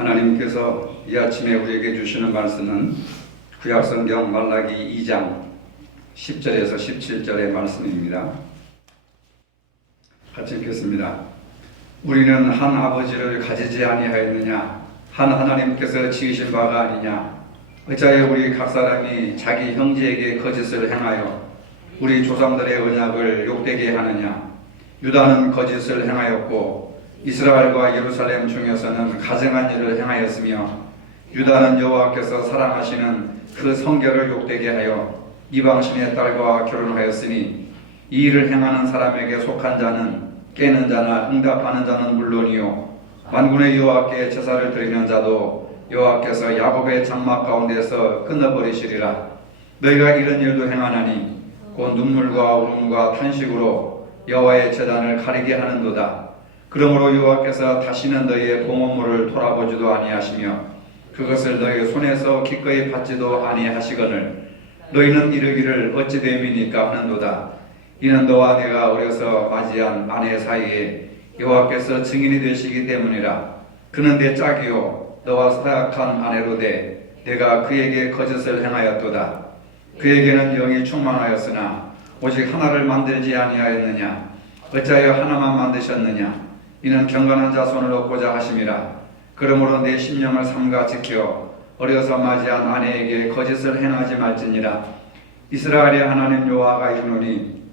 하나님께서 이 아침에 우리에게 주시는 말씀은 구약성경 말라기 2장 10절에서 17절의 말씀입니다. 같이 읽겠습니다. 우리는 한 아버지를 가지지 아니하였느냐? 한 하나님께서 지으신 바가 아니냐? 어찌하여 우리 각 사람이 자기 형제에게 거짓을 행하여 우리 조상들의 언약을 욕되게 하느냐? 유다는 거짓을 행하였고 이스라엘과 예루살렘 중에서는 가증한 일을 행하였으며 유다는 여호와께서 사랑하시는 그 성결을 욕되게 하여 이방신의 딸과 결혼하였으니 이 일을 행하는 사람에게 속한 자는 깨는 자나 응답하는 자는 물론이요 만군의 여호와께 제사를 드리는 자도 여호와께서 야곱의 장막 가운데서 끊어버리시리라. 너희가 이런 일도 행하나니 곧 눈물과 울음과 탄식으로 여호와의 제단을 가리게 하는도다. 그러므로 여호와께서 다시는 너희의 봉헌물을 돌아보지도 아니하시며 그것을 너희 손에서 기꺼이 받지도 아니하시거늘 너희는 이르기를 어찌 됨이니까 하는도다. 이는 너와 내가 어려서 맞이한 아내 사이에 여호와께서 증인이 되시기 때문이라. 그는 내 짝이요 너와 사약한 아내로 돼 내가 그에게 거짓을 행하였도다. 그에게는 영이 충만하였으나 오직 하나를 만들지 아니하였느냐? 어찌하여 하나만 만드셨느냐? 이는 경건한 자손을 얻고자 하심이라. 그러므로 내 심령을 삼가 지켜 어려서 맞이한 아내에게 거짓을 행하지 말지니라. 이스라엘의 하나님 여호와가 이르노니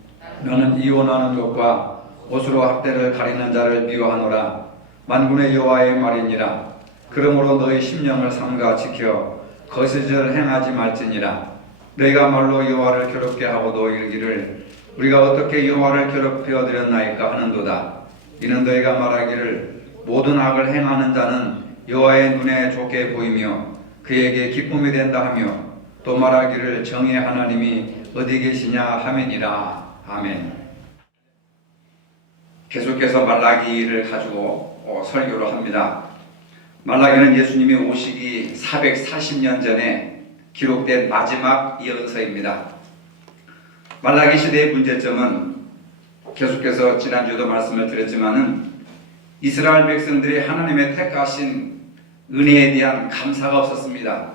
너는 이혼하는 것과 옷으로 학대를 가리는 자를 미워하노라. 만군의 여호와의 말이니라. 그러므로 너희 심령을 삼가 지켜 거짓을 행하지 말지니라. 너희가 말로 여호와를 괴롭게 하고도 이르기를 우리가 어떻게 여호와를 괴롭혀 드렸나이까 하는도다. 이는 너희가 말하기를 모든 악을 행하는 자는 여호와의 눈에 좋게 보이며 그에게 기쁨이 된다 하며 또 말하기를 정의 하나님이 어디 계시냐 하매니라. 아멘. 계속해서 말라기를 가지고 설교를 합니다. 말라기는 예수님이 오시기 440년 전에 기록된 마지막 예언서입니다. 말라기 시대의 문제점은 계속해서 지난주에도 말씀을 드렸지만은 이스라엘 백성들이 하나님의 택하신 은혜에 대한 감사가 없었습니다.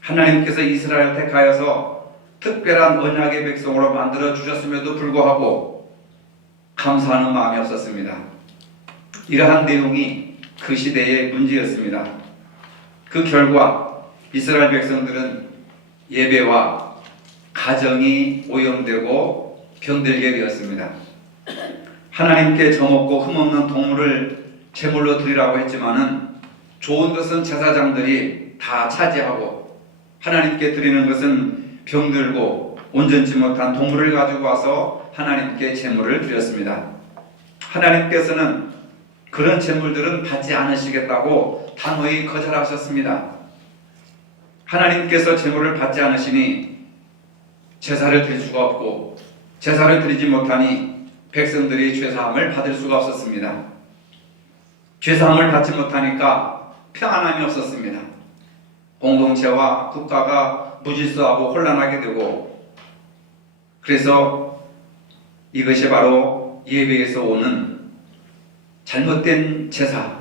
하나님께서 이스라엘 택하여서 특별한 언약의 백성으로 만들어 주셨음에도 불구하고 감사하는 마음이 없었습니다. 이러한 내용이 그 시대의 문제였습니다. 그 결과 이스라엘 백성들은 예배와 가정이 오염되고 병들게 되었습니다. 하나님께 정없고 흠없는 동물을 제물로 드리라고 했지만은 좋은 것은 제사장들이 다 차지하고 하나님께 드리는 것은 병들고 온전치 못한 동물을 가지고 와서 하나님께 제물을 드렸습니다. 하나님께서는 그런 제물들은 받지 않으시겠다고 단호히 거절하셨습니다. 하나님께서 제물을 받지 않으시니 제사를 드릴 수가 없고 제사를 드리지 못하니 백성들이 죄사함을 받을 수가 없었습니다. 죄사함을 받지 못하니까 평안함이 없었습니다. 공동체와 국가가 무질서하고 혼란하게 되고 그래서 이것이 바로 예배에서 오는 잘못된 제사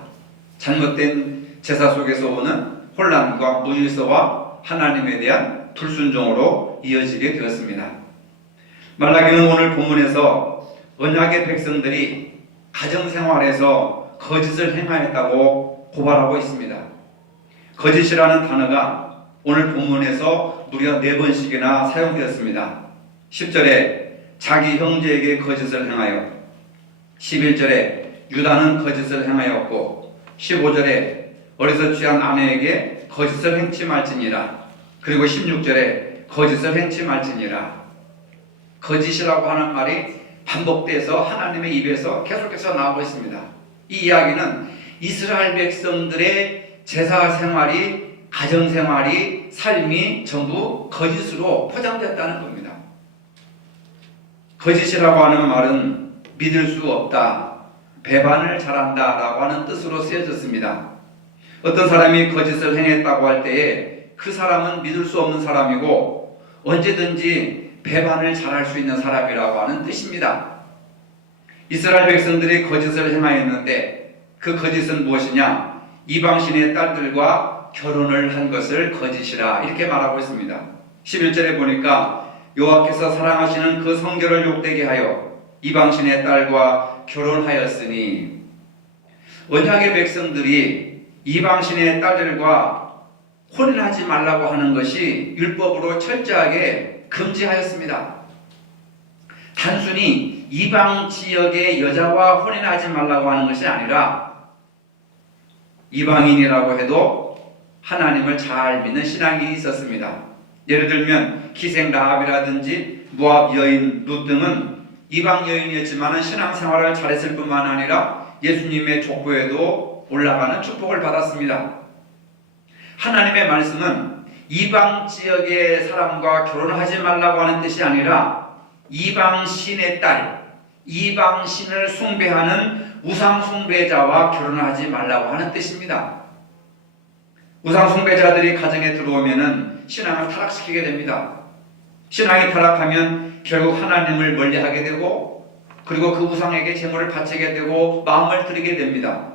속에서 오는 혼란과 무질서와 하나님에 대한 불순종으로 이어지게 되었습니다. 말라기는 오늘 본문에서 언약의 백성들이 가정생활에서 거짓을 행하였다고 고발하고 있습니다. 거짓이라는 단어가 오늘 본문에서 무려 4번씩이나 사용되었습니다. 10절에 자기 형제에게 거짓을 행하여 11절에 유다는 거짓을 행하였고 15절에 어려서 취한 아내에게 거짓을 행치 말지니라. 그리고 16절에 거짓을 행치 말지니라. 거짓이라고 하는 말이 반복돼서 하나님의 입에서 계속해서 나오고 있습니다. 이 이야기는 이스라엘 백성들의 제사 생활이, 가정 생활이, 삶이 전부 거짓으로 포장됐다는 겁니다. 거짓이라고 하는 말은 믿을 수 없다, 배반을 잘한다 라고 하는 뜻으로 쓰여졌습니다. 어떤 사람이 거짓을 행했다고 할 때에 그 사람은 믿을 수 없는 사람이고 언제든지 배반을 잘할 수 있는 사람이라고 하는 뜻입니다. 이스라엘 백성들이 거짓을 행하였는데 그 거짓은 무엇이냐? 이방신의 딸들과 결혼을 한 것을 거짓이라 이렇게 말하고 있습니다. 11절에 보니까 여호와께서 사랑하시는 그 성결을 욕되게 하여 이방신의 딸과 결혼하였으니, 언약의 백성들이 이방신의 딸들과 혼인하지 말라고 하는 것이 율법으로 철저하게 금지하였습니다. 단순히 이방 지역의 여자와 혼인하지 말라고 하는 것이 아니라 이방인이라고 해도 하나님을 잘 믿는 신앙이 있었습니다. 예를 들면 기생 라합이라든지 모압 여인 룻 등은 이방 여인이었지만 신앙생활을 잘했을 뿐만 아니라 예수님의 족보에도 올라가는 축복을 받았습니다. 하나님의 말씀은 이방 지역의 사람과 결혼하지 말라고 하는 뜻이 아니라 이방 신의 딸, 이방 신을 숭배하는 우상 숭배자와 결혼하지 말라고 하는 뜻입니다. 우상 숭배자들이 가정에 들어오면은 신앙을 타락시키게 됩니다. 신앙이 타락하면 결국 하나님을 멀리하게 되고, 그리고 그 우상에게 제물을 바치게 되고 마음을 들이게 됩니다.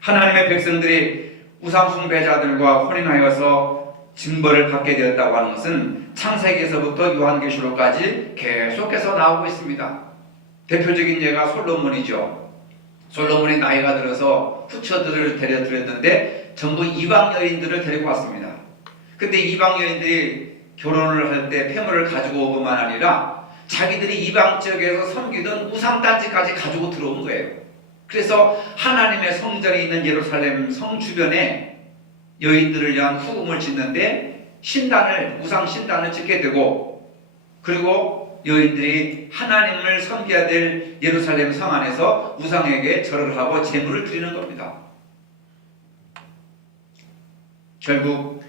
하나님의 백성들이 우상 숭배자들과 혼인하여서 징벌을 받게 되었다고 하는 것은 창세기에서부터 요한계시록까지 계속해서 나오고 있습니다. 대표적인 예가 솔로몬이죠. 솔로몬이 나이가 들어서 후처들을 데려들였는데 전부 이방 여인들을 데리고 왔습니다. 근데 이방 여인들이 결혼을 할 때 폐물을 가지고 오고만 아니라 자기들이 이방 지역에서 섬기던 우상단지까지 가지고 들어온 거예요. 그래서 하나님의 성전이 있는 예루살렘 성 주변에 여인들을 위한 후궁을 짓는데 우상 신단을 짓게 되고, 그리고 여인들이 하나님을 섬겨야 될 예루살렘 성 안에서 우상에게 절을 하고 제물을 드리는 겁니다. 결국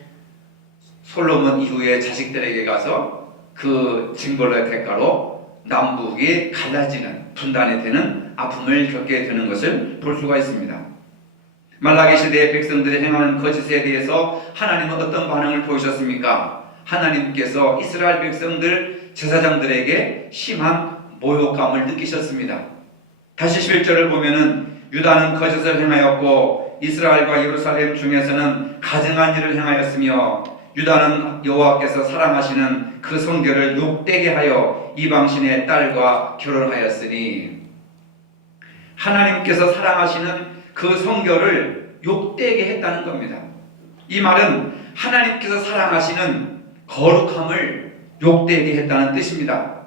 솔로몬 이후에 자식들에게 가서 그 징벌의 대가로 남북이 갈라지는, 분단이 되는 아픔을 겪게 되는 것을 볼 수가 있습니다. 말라기 시대의 백성들이 행하는 거짓에 대해서 하나님은 어떤 반응을 보이셨습니까? 하나님께서 이스라엘 백성들 제사장들에게 심한 모욕감을 느끼셨습니다. 다시 11절을 보면은 유다는 거짓을 행하였고 이스라엘과 예루살렘 중에서는 가증한 일을 행하였으며 유다는 여호와께서 사랑하시는 그 성결을 욕되게 하여 이방신의 딸과 결혼하였으니, 하나님께서 사랑하시는 그 성결을 욕되게 했다는 겁니다. 이 말은 하나님께서 사랑하시는 거룩함을 욕되게 했다는 뜻입니다.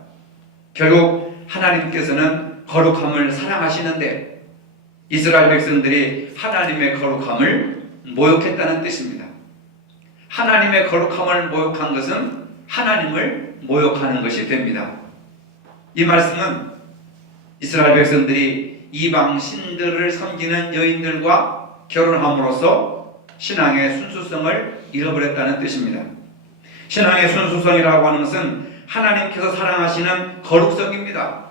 결국 하나님께서는 거룩함을 사랑하시는데 이스라엘 백성들이 하나님의 거룩함을 모욕했다는 뜻입니다. 하나님의 거룩함을 모욕한 것은 하나님을 모욕하는 것이 됩니다. 이 말씀은 이스라엘 백성들이 이방 신들을 섬기는 여인들과 결혼함으로써 신앙의 순수성을 잃어버렸다는 뜻입니다. 신앙의 순수성이라고 하는 것은 하나님께서 사랑하시는 거룩성입니다.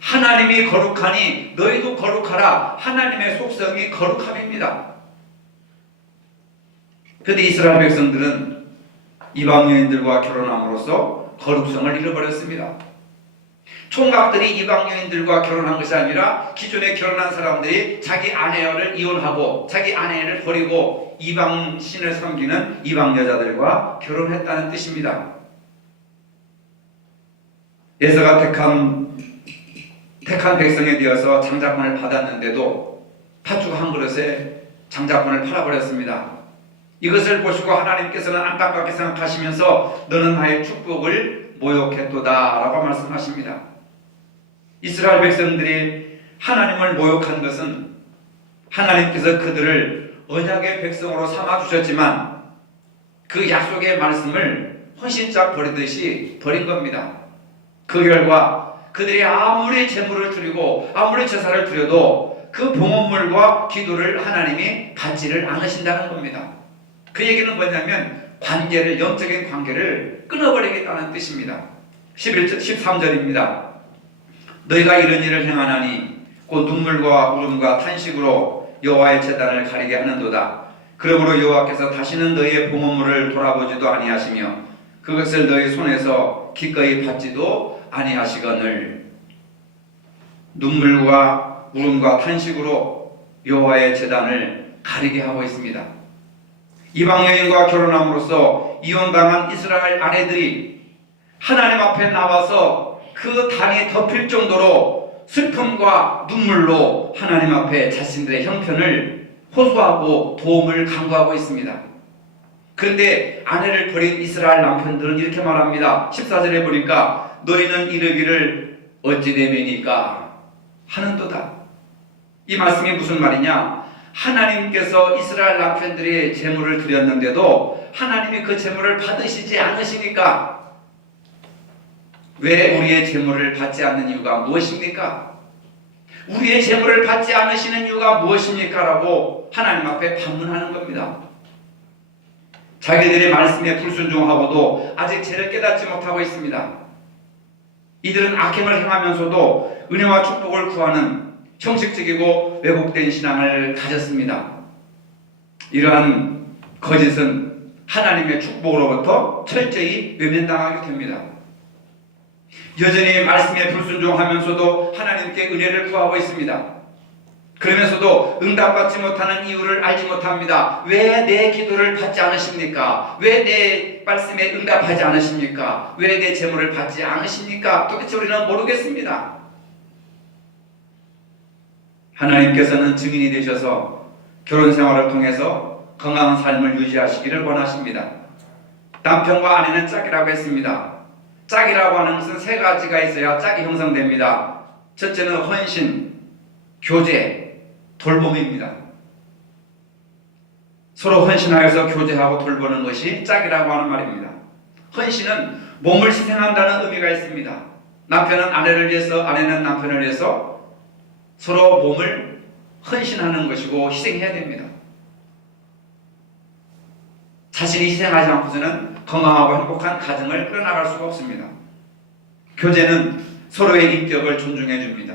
하나님이 거룩하니 너희도 거룩하라. 하나님의 속성이 거룩함입니다. 그런데 이스라엘 백성들은 이방 여인들과 결혼함으로써 거룩성을 잃어버렸습니다. 총각들이 이방 여인들과 결혼한 것이 아니라 기존에 결혼한 사람들이 자기 아내를 이혼하고 자기 아내를 버리고 이방 신을 섬기는 이방 여자들과 결혼했다는 뜻입니다. 에서가 택한 백성에 되어서 장자권을 받았는데도 팥죽 한 그릇에 장자권을 팔아버렸습니다. 이것을 보시고 하나님께서는 안타깝게 생각하시면서 너는 나의 축복을 모욕했도다 라고 말씀하십니다. 이스라엘 백성들이 하나님을 모욕한 것은 하나님께서 그들을 언약의 백성으로 삼아주셨지만 그 약속의 말씀을 헌신짝 버리듯이 버린 겁니다. 그 결과 그들이 아무리 제물을 드리고 아무리 제사를 드려도 그 봉헌물과 기도를 하나님이 받지를 않으신다는 겁니다. 그 얘기는 뭐냐면 영적인 관계를 끊어버리겠다는 뜻입니다. 13절입니다. 너희가 이런 일을 행하나니 곧 눈물과 울음과 탄식으로 여호와의 제단을 가리게 하는도다. 그러므로 여호와께서 다시는 너희의 봉헌물을 돌아보지도 아니하시며 그것을 너희 손에서 기꺼이 받지도 아니하시거늘. 눈물과 울음과 탄식으로 여호와의 제단을 가리게 하고 있습니다. 이방 여인과 결혼함으로써 이혼당한 이스라엘 아내들이 하나님 앞에 나와서 그 단이 덮일 정도로 슬픔과 눈물로 하나님 앞에 자신들의 형편을 호소하고 도움을 간구하고 있습니다. 그런데 아내를 버린 이스라엘 남편들은 이렇게 말합니다. 14절에 보니까 너희는 이르기를 어찌 내매니까 하는도다. 이 말씀이 무슨 말이냐? 하나님께서 이스라엘 남편들이 제물을 드렸는데도 하나님이 그 제물을 받으시지 않으시니까 왜 우리의 제물을 받지 않는 이유가 무엇입니까? 우리의 제물을 받지 않으시는 이유가 무엇입니까? 라고 하나님 앞에 반문하는 겁니다. 자기들의 말씀에 불순종하고도 아직 죄를 깨닫지 못하고 있습니다. 이들은 악행을 행하면서도 은혜와 축복을 구하는 형식적이고 왜곡된 신앙을 가졌습니다. 이러한 거짓은 하나님의 축복으로부터 철저히 외면당하게 됩니다. 여전히 말씀에 불순종하면서도 하나님께 은혜를 구하고 있습니다. 그러면서도 응답받지 못하는 이유를 알지 못합니다. 왜 내 기도를 받지 않으십니까? 왜 내 말씀에 응답하지 않으십니까? 왜 내 제물을 받지 않으십니까? 도대체 우리는 모르겠습니다. 하나님께서는 증인이 되셔서 결혼 생활을 통해서 건강한 삶을 유지하시기를 원하십니다. 남편과 아내는 짝이라고 했습니다. 짝이라고 하는 것은 세 가지가 있어야 짝이 형성됩니다. 첫째는 헌신, 교제, 돌봄입니다. 서로 헌신하여서 교제하고 돌보는 것이 짝이라고 하는 말입니다. 헌신은 몸을 희생한다는 의미가 있습니다. 남편은 아내를 위해서, 아내는 남편을 위해서 서로 몸을 헌신하는 것이고 희생해야 됩니다. 자신이 희생하지 않고서는 건강하고 행복한 가정을 끌어나갈 수가 없습니다. 교제는 서로의 인격을 존중해 줍니다.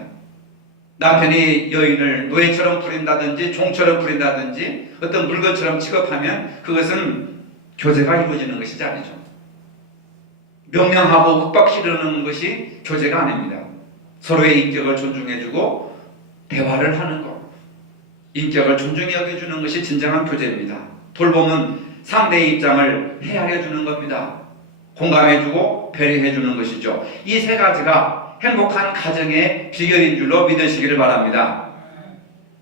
남편이 여인을 노예처럼 부린다든지 종처럼 부린다든지 어떤 물건처럼 취급하면 그것은 교제가 이루어지는 것이지 아니죠. 명령하고 윽박지르는 것이 교제가 아닙니다. 서로의 인격을 존중해주고 대화를 하는 것, 인격을 존중히 여겨주는 것이 진정한 교제입니다. 돌봄은 상대의 입장을 헤아려주는 겁니다. 공감해주고 배려해주는 것이죠. 이 세 가지가 행복한 가정의 비결인 줄로 믿으시기를 바랍니다.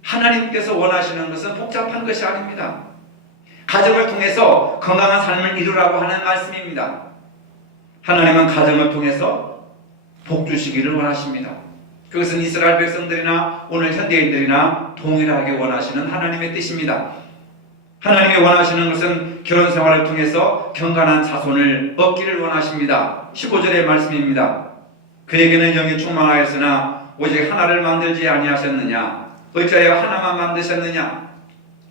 하나님께서 원하시는 것은 복잡한 것이 아닙니다. 가정을 통해서 건강한 삶을 이루라고 하는 말씀입니다. 하나님은 가정을 통해서 복 주시기를 원하십니다. 그것은 이스라엘 백성들이나 오늘 현대인들이나 동일하게 원하시는 하나님의 뜻입니다. 하나님이 원하시는 것은 결혼 생활을 통해서 경건한 자손을 얻기를 원하십니다. 15절의 말씀입니다. 그에게는 영이 충만하였으나 오직 하나를 만들지 아니하셨느냐? 어찌하여 하나만 만드셨느냐?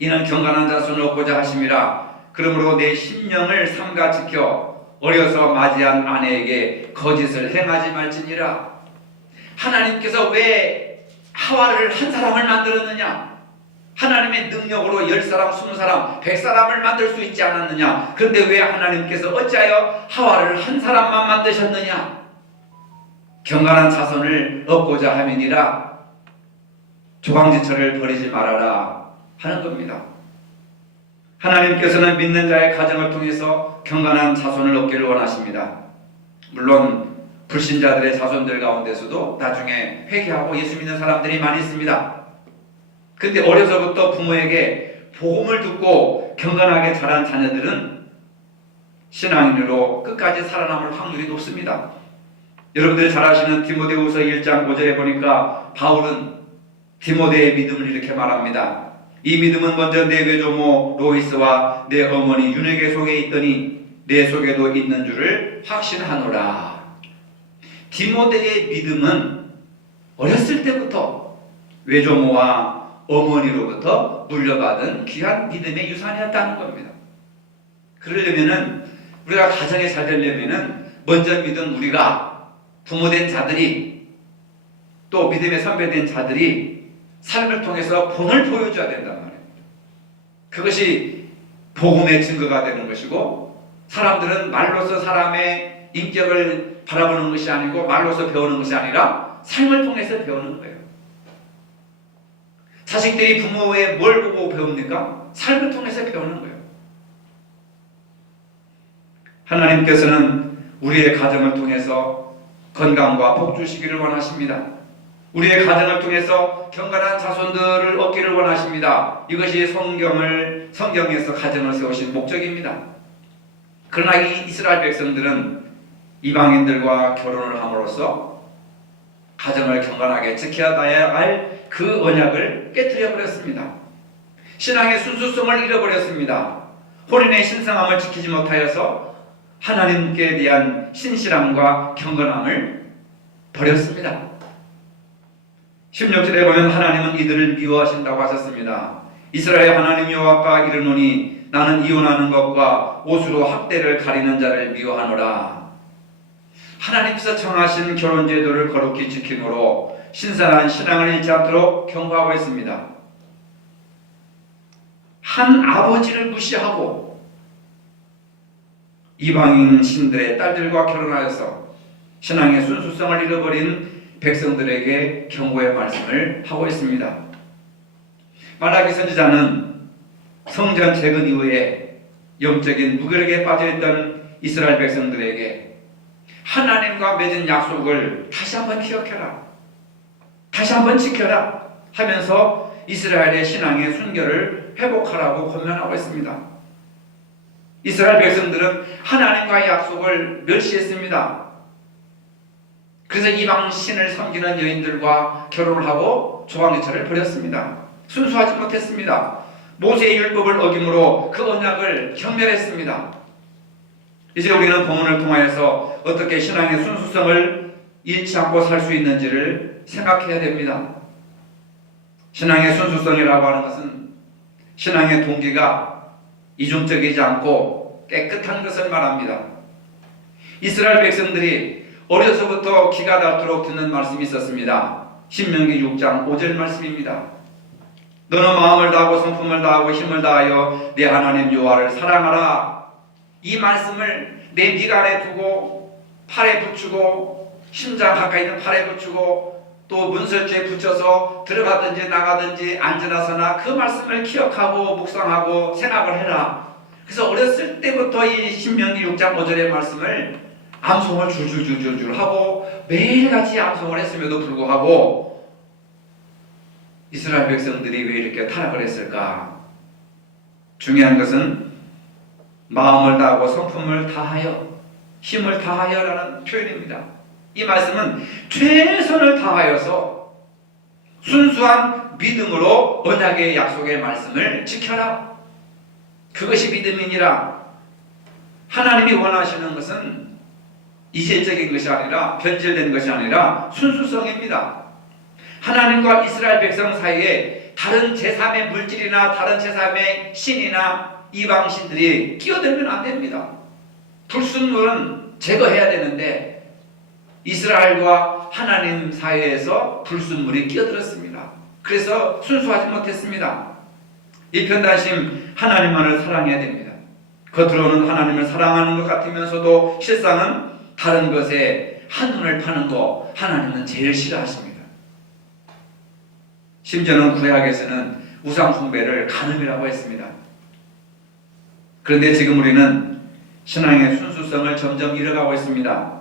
이는 경건한 자손을 얻고자 하심이라. 그러므로 내 심령을 삼가 지켜 어려서 맞이한 아내에게 거짓을 행하지 말지니라. 하나님께서 왜 하와를 한 사람을 만들었느냐? 하나님의 능력으로 10사람, 20사람, 100사람을 만들 수 있지 않았느냐? 그런데 왜 하나님께서 어찌하여 하와를 한 사람만 만드셨느냐? 경건한 자손을 얻고자 함이니라. 조강지처를 버리지 말아라 하는 겁니다. 하나님께서는 믿는 자의 가정을 통해서 경건한 자손을 얻기를 원하십니다. 물론 불신자들의 자손들 가운데서도 나중에 회개하고 예수 믿는 사람들이 많이 있습니다. 그런데 어려서부터 부모에게 복음을 듣고 경건하게 자란 자녀들은 신앙인으로 끝까지 살아남을 확률이 높습니다. 여러분들이 잘 아시는 디모데후서 1장 5절에 보니까 바울은 디모데의 믿음을 이렇게 말합니다. 이 믿음은 먼저 내 외조모 로이스와 내 어머니 유네게 속에 있더니 내 속에도 있는 줄을 확신하노라. 디모데의 믿음은 어렸을 때부터 외조모와 어머니로부터 물려받은 귀한 믿음의 유산이었다는 겁니다. 그러려면은 우리가 가정이 잘 되려면은 먼저 믿은 우리가 부모된 자들이 또 믿음의 선배된 자들이 삶을 통해서 본을 보여줘야 된단 말이에요. 그것이 복음의 증거가 되는 것이고 사람들은 말로서 사람의 인격을 바라보는 것이 아니고 말로서 배우는 것이 아니라 삶을 통해서 배우는 거예요. 자식들이 부모의 뭘 보고 배웁니까? 삶을 통해서 배우는 거예요. 하나님께서는 우리의 가정을 통해서 건강과 복 주시기를 원하십니다. 우리의 가정을 통해서 경건한 자손들을 얻기를 원하십니다. 이것이 성경에서 가정을 세우신 목적입니다. 그러나 이 이스라엘 백성들은 이방인들과 결혼을 함으로써 가정을 경건하게 지켜야 할 그 언약을 깨뜨려 버렸습니다. 신앙의 순수성을 잃어버렸습니다. 혼인의 신성함을 지키지 못하여서 하나님께 대한 신실함과 경건함을 버렸습니다. 16절에 보면 하나님은 이들을 미워하신다고 하셨습니다. 이스라엘 하나님 여호와가 이르노니 나는 이혼하는 것과 옷으로 학대를 가리는 자를 미워하노라. 하나님께서 정하신 결혼제도를 거룩히 지킴으로 신선한 신앙을 잃지 않도록 경고하고 있습니다. 한 아버지를 무시하고 이방인 신들의 딸들과 결혼하여서 신앙의 순수성을 잃어버린 백성들에게 경고의 말씀을 하고 있습니다. 말라기 선지자는 성전 재건 이후에 영적인 무기력에 빠져있던 이스라엘 백성들에게 하나님과 맺은 약속을 다시 한번 기억해라, 다시 한번 지켜라 하면서 이스라엘의 신앙의 순결을 회복하라고 권면하고 있습니다. 이스라엘 백성들은 하나님과의 약속을 멸시했습니다. 그래서 이방 신을 섬기는 여인들과 결혼을 하고 조항지처를 벌였습니다. 순수하지 못했습니다. 모세의 율법을 어김으로 그 언약을 경멸했습니다. 이제 우리는 본문을 통하여서 어떻게 신앙의 순수성을 잃지 않고 살 수 있는지를 생각해야 됩니다. 신앙의 순수성이라고 하는 것은 신앙의 동기가 이중적이지 않고 깨끗한 것을 말합니다. 이스라엘 백성들이 어려서부터 기가 닳도록 듣는 말씀이 있었습니다. 신명기 6장 5절 말씀입니다. 너는 마음을 다하고 성품을 다하고 힘을 다하여 내 하나님 여호와를 사랑하라. 이 말씀을 내 미간에 두고 팔에 붙이고 심장 가까이 있는 팔에 붙이고 또 문설주에 붙여서 들어가든지 나가든지 앉으나 서나 그 말씀을 기억하고 묵상하고 생각을 해라. 그래서 어렸을 때부터 이 신명기 6장 5절의 말씀을 암송을 줄줄줄줄 하고 매일같이 암송을 했음에도 불구하고 이스라엘 백성들이 왜 이렇게 타락을 했을까? 중요한 것은 마음을 다하고 성품을 다하여 힘을 다하여라는 표현입니다. 이 말씀은 최선을 다하여서 순수한 믿음으로 언약의 약속의 말씀을 지켜라. 그것이 믿음이니라. 하나님이 원하시는 것은 이질적인 것이 아니라 변질된 것이 아니라 순수성입니다. 하나님과 이스라엘 백성 사이에 다른 제3의 물질이나 다른 제3의 신이나 이방신들이 끼어들면 안 됩니다. 불순물은 제거해야 되는데 이스라엘과 하나님 사이에서 불순물이 끼어들었습니다. 그래서 순수하지 못했습니다. 이편단심 하나님만을 사랑해야 됩니다. 겉으로는 하나님을 사랑하는 것 같으면서도 실상은 다른 것에 한눈을 파는 거 하나님은 제일 싫어하십니다. 심지어는 구약에서는 우상 숭배를 간음이라고 했습니다. 그런데 지금 우리는 신앙의 순수성을 점점 잃어가고 있습니다.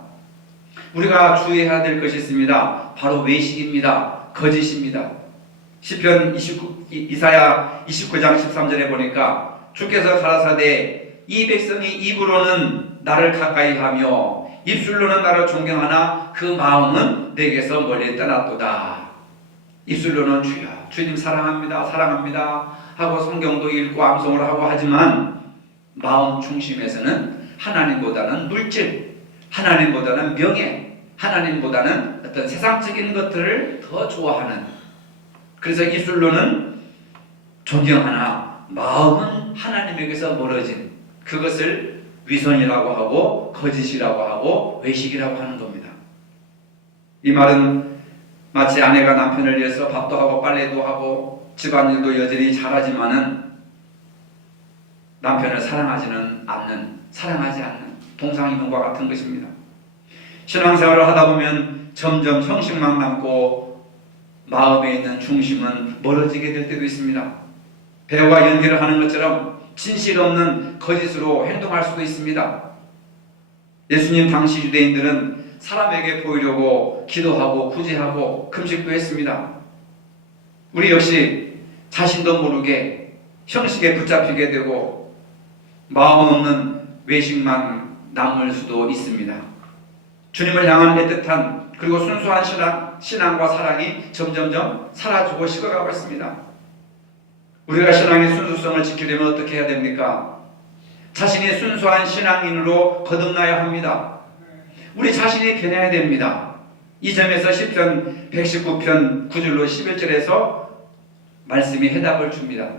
우리가 주의해야 될 것이 있습니다. 바로 외식입니다. 거짓입니다. 시편 이사야 29장 13절에 보니까 주께서 가라사대 이 백성이 입으로는 나를 가까이 하며 입술로는 나를 존경하나 그 마음은 내게서 멀리 떠났도다. 입술로는 주여 주님 사랑합니다 사랑합니다 하고 성경도 읽고 암송을 하고 하지만 마음 중심에서는 하나님보다는 물질, 하나님보다는 명예, 하나님보다는 어떤 세상적인 것들을 더 좋아하는, 그래서 입술로는 존경하나 마음은 하나님에게서 멀어진 그것을 위선이라고 하고 거짓이라고 하고 외식이라고 하는 겁니다. 이 말은 마치 아내가 남편을 위해서 밥도 하고 빨래도 하고 집안일도 여전히 잘하지만은 남편을 사랑하지 않는 동상이몽과 같은 것입니다. 신앙생활을 하다 보면 점점 형식만 남고 마음에 있는 중심은 멀어지게 될 때도 있습니다. 배와 연기를 하는 것처럼 진실 없는 거짓으로 행동할 수도 있습니다. 예수님 당시 유대인들은 사람에게 보이려고 기도하고 구제하고 금식도 했습니다. 우리 역시 자신도 모르게 형식에 붙잡히게 되고 마음 없는 외식만 남을 수도 있습니다. 주님을 향한 애틋한 그리고 순수한 신앙과 사랑이 점점점 사라지고 식어가고 있습니다. 우리가 신앙의 순수성을 지키려면 어떻게 해야 됩니까? 자신이 순수한 신앙인으로 거듭나야 합니다. 우리 자신이 변해야 됩니다. 이 점에서 시편 119편 9절로 11절에서 말씀이 해답을 줍니다.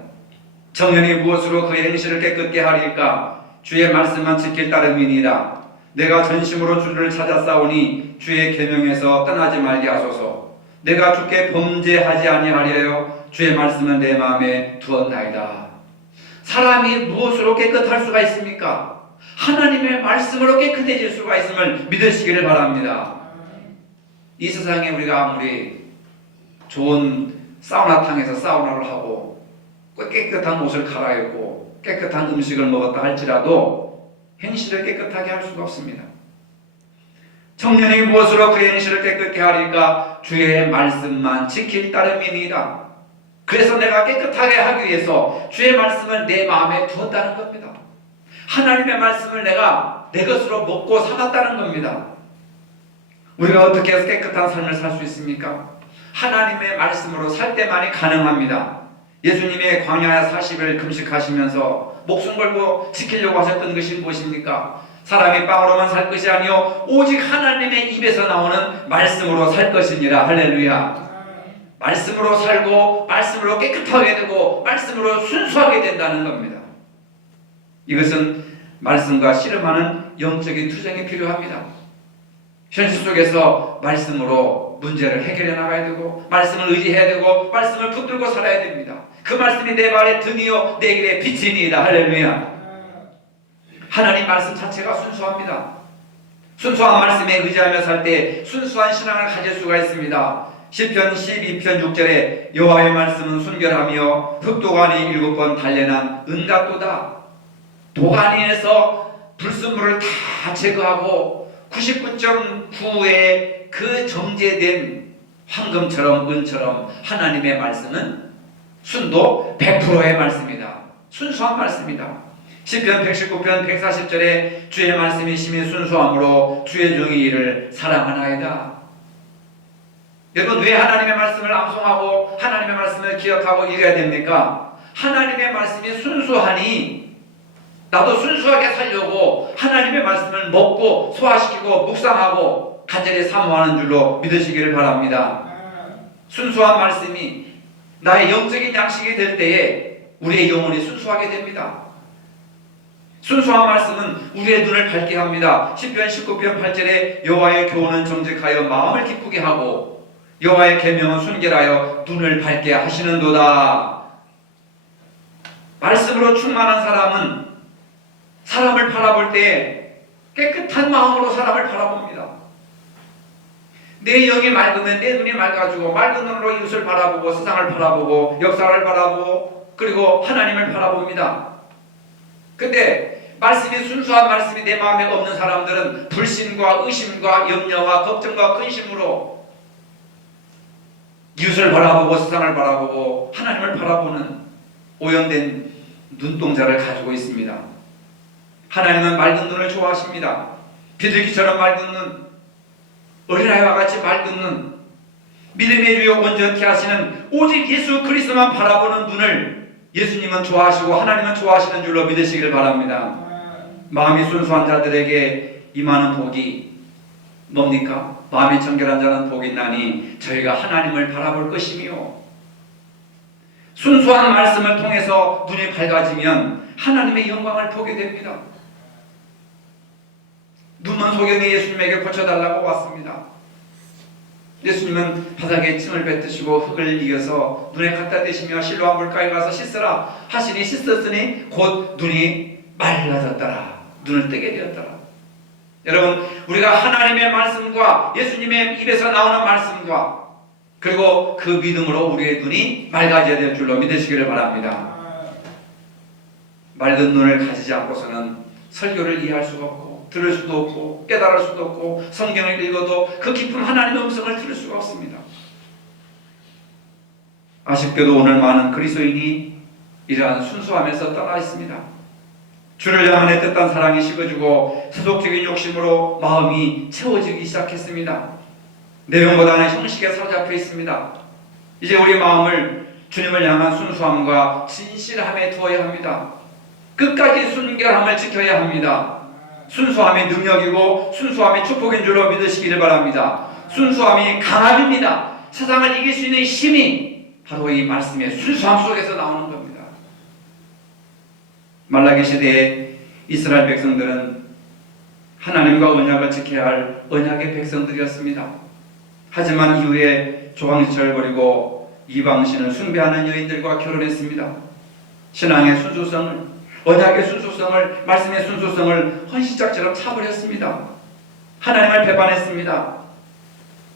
청년이 무엇으로 그의 행실을 깨끗게 하리까? 주의 말씀만 지킬 따름이니라. 내가 전심으로 주를 찾아 싸우니 주의 계명에서 떠나지 말게 하소서. 내가 주께 범죄하지 아니하려여 주의 말씀은 내 마음에 두었나이다. 사람이 무엇으로 깨끗할 수가 있습니까? 하나님의 말씀으로 깨끗해질 수가 있음을 믿으시기를 바랍니다. 이 세상에 우리가 아무리 좋은 사우나탕에서 사우나를 하고 깨끗한 옷을 갈아입고 깨끗한 음식을 먹었다 할지라도 행실을 깨끗하게 할 수가 없습니다. 청년이 무엇으로 그의 행실을 깨끗게 하리까? 주의 말씀만 지킬 따름이니이다. 그래서 내가 깨끗하게 하기 위해서 주의 말씀을 내 마음에 두었다는 겁니다. 하나님의 말씀을 내가 내 것으로 먹고 살았다는 겁니다. 우리가 어떻게 해서 깨끗한 삶을 살 수 있습니까? 하나님의 말씀으로 살 때만이 가능합니다. 예수님의 광야 40일 금식하시면서 목숨 걸고 지키려고 하셨던 것이 무엇입니까? 사람이 빵으로만 살 것이 아니요 오직 하나님의 입에서 나오는 말씀으로 살 것이니라. 할렐루야. 말씀으로 살고 말씀으로 깨끗하게 되고 말씀으로 순수하게 된다는 겁니다. 이것은 말씀과 씨름하는 영적인 투쟁이 필요합니다. 현실 속에서 말씀으로 문제를 해결해 나가야 되고 말씀을 의지해야 되고 말씀을 붙들고 살아야 됩니다. 그 말씀이 내 발의 등이요 내 길의 빛이니이다. 할렐루야. 하나님 말씀 자체가 순수합니다. 순수한 말씀에 의지하며 살 때 순수한 신앙을 가질 수가 있습니다. 시편 12편 6절에 여호와의 말씀은 순결하며 흙도가니 7번 단련한 은같도다. 도가니에서 불순물을 다 제거하고 99.9의 그 정제된 황금처럼 은처럼 하나님의 말씀은 순도 100%의 말씀이다. 순수한 말씀이다. 시편 119편 140절에 주의 말씀이 심히 순수함으로 주의 종이 이를 사랑하나이다. 여러분, 왜 하나님의 말씀을 암송하고 하나님의 말씀을 기억하고 읽어야 됩니까? 하나님의 말씀이 순수하니 나도 순수하게 살려고 하나님의 말씀을 먹고 소화시키고 묵상하고 간절히 사모하는 줄로 믿으시기를 바랍니다. 순수한 말씀이 나의 영적인 양식이 될 때에 우리의 영혼이 순수하게 됩니다. 순수한 말씀은 우리의 눈을 밝게 합니다. 시편 19편 8절에 여호와의 교훈은 정직하여 마음을 기쁘게 하고 여호와의 계명은 순결하여 눈을 밝게 하시는도다. 말씀으로 충만한 사람은 사람을 바라볼 때 깨끗한 마음으로 사람을 바라봅니다. 내 영이 맑으면 내 눈이 맑아지고 맑은 눈으로 이웃을 바라보고 세상을 바라보고 역사를 바라보고 그리고 하나님을 바라봅니다. 근데 말씀이 순수한 말씀이 내 마음에 없는 사람들은 불신과 의심과 염려와 걱정과 근심으로 이웃을 바라보고 세상을 바라보고 하나님을 바라보는 오염된 눈동자를 가지고 있습니다. 하나님은 맑은 눈을 좋아하십니다. 비둘기처럼 맑은 눈, 어린아이와 같이 맑은 눈, 믿음의 주요 온전케 하시는 오직 예수 그리스도만 바라보는 눈을 예수님은 좋아하시고 하나님은 좋아하시는 줄로 믿으시기를 바랍니다. 마음이 순수한 자들에게 임하는 복이 뭡니까? 마음이 정결한 자는 복이 있나니 저희가 하나님을 바라볼 것이며, 순수한 말씀을 통해서 눈이 밝아지면 하나님의 영광을 보게 됩니다. 눈먼 소경이 예수님에게 고쳐달라고 왔습니다. 예수님은 바닥에 침을 뱉으시고 흙을 이어서 눈에 갖다 대시며 실로암 물가에 가서 씻으라 하시니 씻었으니 곧 눈이 맑아졌더라. 눈을 뜨게 되었더라. 여러분, 우리가 하나님의 말씀과 예수님의 입에서 나오는 말씀과 그리고 그 믿음으로 우리의 눈이 맑아져야 될 줄로 믿으시기를 바랍니다. 맑은 눈을 가지지 않고서는 설교를 이해할 수가 없고 들을 수도 없고 깨달을 수도 없고 성경을 읽어도 그 깊은 하나님의 음성을 들을 수가 없습니다. 아쉽게도 오늘 많은 그리스도인이 이러한 순수함에서 떠나 있습니다. 주를 향한 애틋한 사랑이 식어지고 세속적인 욕심으로 마음이 채워지기 시작했습니다. 내용보다는 형식에 사로잡혀 있습니다. 이제 우리 마음을 주님을 향한 순수함과 진실함에 두어야 합니다. 끝까지 순결함을 지켜야 합니다. 순수함이 능력이고 순수함이 축복인 줄로 믿으시기를 바랍니다. 순수함이 강함입니다. 세상을 이길 수 있는 힘이 바로 이 말씀의 순수함 속에서 나오는 겁니다. 말라기 시대에 이스라엘 백성들은 하나님과 언약을 지켜야 할 언약의 백성들이었습니다. 하지만 이후에 조항지철을 버리고 이방신을 숭배하는 여인들과 결혼했습니다. 신앙의 순수성을, 언약의 순수성을, 말씀의 순수성을 헌신짝처럼 차버렸습니다. 하나님을 배반했습니다.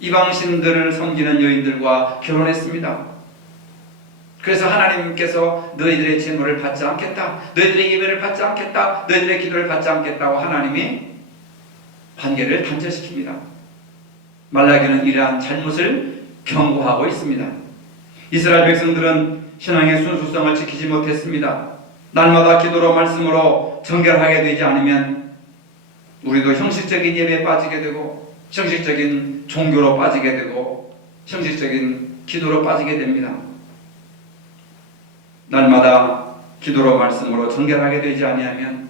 이방신들을 섬기는 여인들과 결혼했습니다. 그래서 하나님께서 너희들의 제물을 받지 않겠다, 너희들의 예배를 받지 않겠다, 너희들의 기도를 받지 않겠다고 하나님이 관계를 단절시킵니다. 말라기는 이러한 잘못을 경고하고 있습니다. 이스라엘 백성들은 신앙의 순수성을 지키지 못했습니다. 날마다 기도로 말씀으로 정결하게 되지 않으면 우리도 형식적인 예배에 빠지게 되고 형식적인 종교로 빠지게 되고 형식적인 기도로 빠지게 됩니다. 날마다 기도로 말씀으로 정결하게 되지 아니하면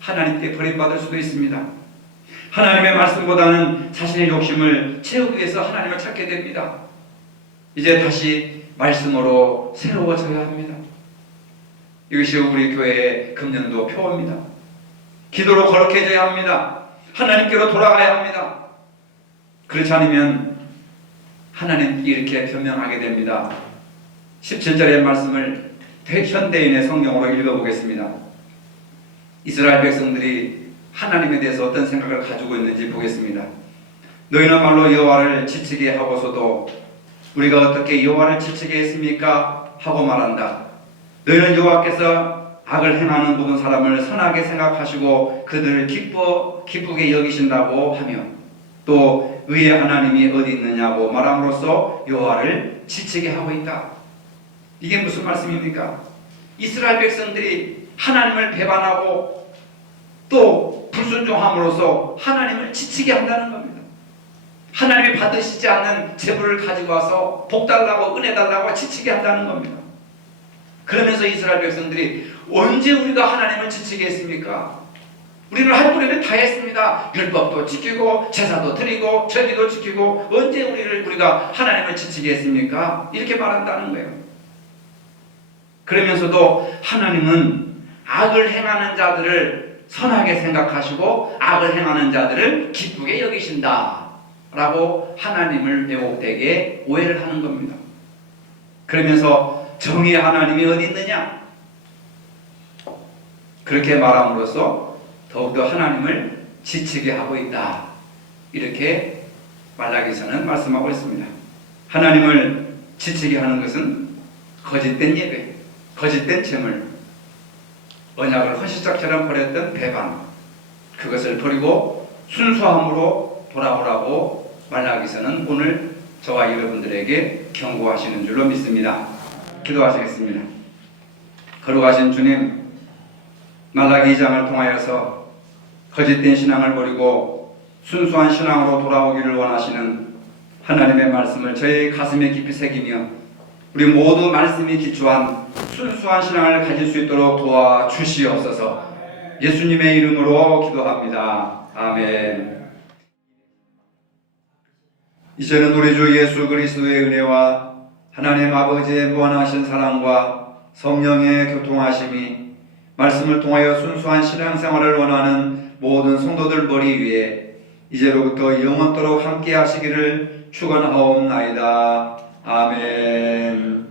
하나님께 버림받을 수도 있습니다. 하나님의 말씀보다는 자신의 욕심을 채우기 위해서 하나님을 찾게 됩니다. 이제 다시 말씀으로 새로워져야 합니다. 이것이 우리 교회의 금년도 표어입니다. 기도로 거룩해져야 합니다. 하나님께로 돌아가야 합니다. 그렇지 않으면 하나님께 이렇게 변명하게 됩니다. 17절의 말씀을 현대인의 성경으로 읽어보겠습니다. 이스라엘 백성들이 하나님에 대해서 어떤 생각을 가지고 있는지 보겠습니다. 너희는 말로 여호와를 지치게 하고서도 우리가 어떻게 여호와를 지치게 했습니까? 하고 말한다. 너희는 여호와께서 악을 행하는 모든 사람을 선하게 생각하시고 그들을 기쁘게 여기신다고 하며 또 의의 하나님이 어디 있느냐고 말함으로써 여호와를 지치게 하고 있다. 이게 무슨 말씀입니까? 이스라엘 백성들이 하나님을 배반하고 또 불순종함으로써 하나님을 지치게 한다는 겁니다. 하나님이 받으시지 않는 제물을 가지고 와서 복 달라고 은혜 달라고 지치게 한다는 겁니다. 그러면서 이스라엘 백성들이 언제 우리가 하나님을 지치게 했습니까? 우리는 할 뿌리는 다 했습니다. 율법도 지키고 제사도 드리고 절기도 지키고 언제 우리가 하나님을 지치게 했습니까? 이렇게 말한다는 거예요. 그러면서도 하나님은 악을 행하는 자들을 선하게 생각하시고 악을 행하는 자들을 기쁘게 여기신다 라고 하나님을 왜곡되게 오해를 하는 겁니다. 그러면서 정의의 하나님이 어디 있느냐? 그렇게 말함으로써 더욱더 하나님을 지치게 하고 있다. 이렇게 말라기서는 말씀하고 있습니다. 하나님을 지치게 하는 것은 거짓된 예배, 거짓된 제물, 언약을 헌신짝처럼 버렸던 배반, 그것을 버리고 순수함으로 돌아오라고 말라기서는 오늘 저와 여러분들에게 경고하시는 줄로 믿습니다. 기도하시겠습니다. 거룩하신 주님, 말라기 2장을 통하여서 거짓된 신앙을 버리고 순수한 신앙으로 돌아오기를 원하시는 하나님의 말씀을 저희 가슴에 깊이 새기며 우리 모두 말씀이 기초한 순수한 신앙을 가질 수 있도록 도와주시옵소서. 예수님의 이름으로 기도합니다. 아멘. 이제는 우리 주 예수 그리스도의 은혜와 하나님 아버지의 무한하신 사랑과 성령의 교통하심이 말씀을 통하여 순수한 신앙생활을 원하는 모든 성도들 머리 위에 이제로부터 영원토록 함께 하시기를 축원하옵나이다. 아멘.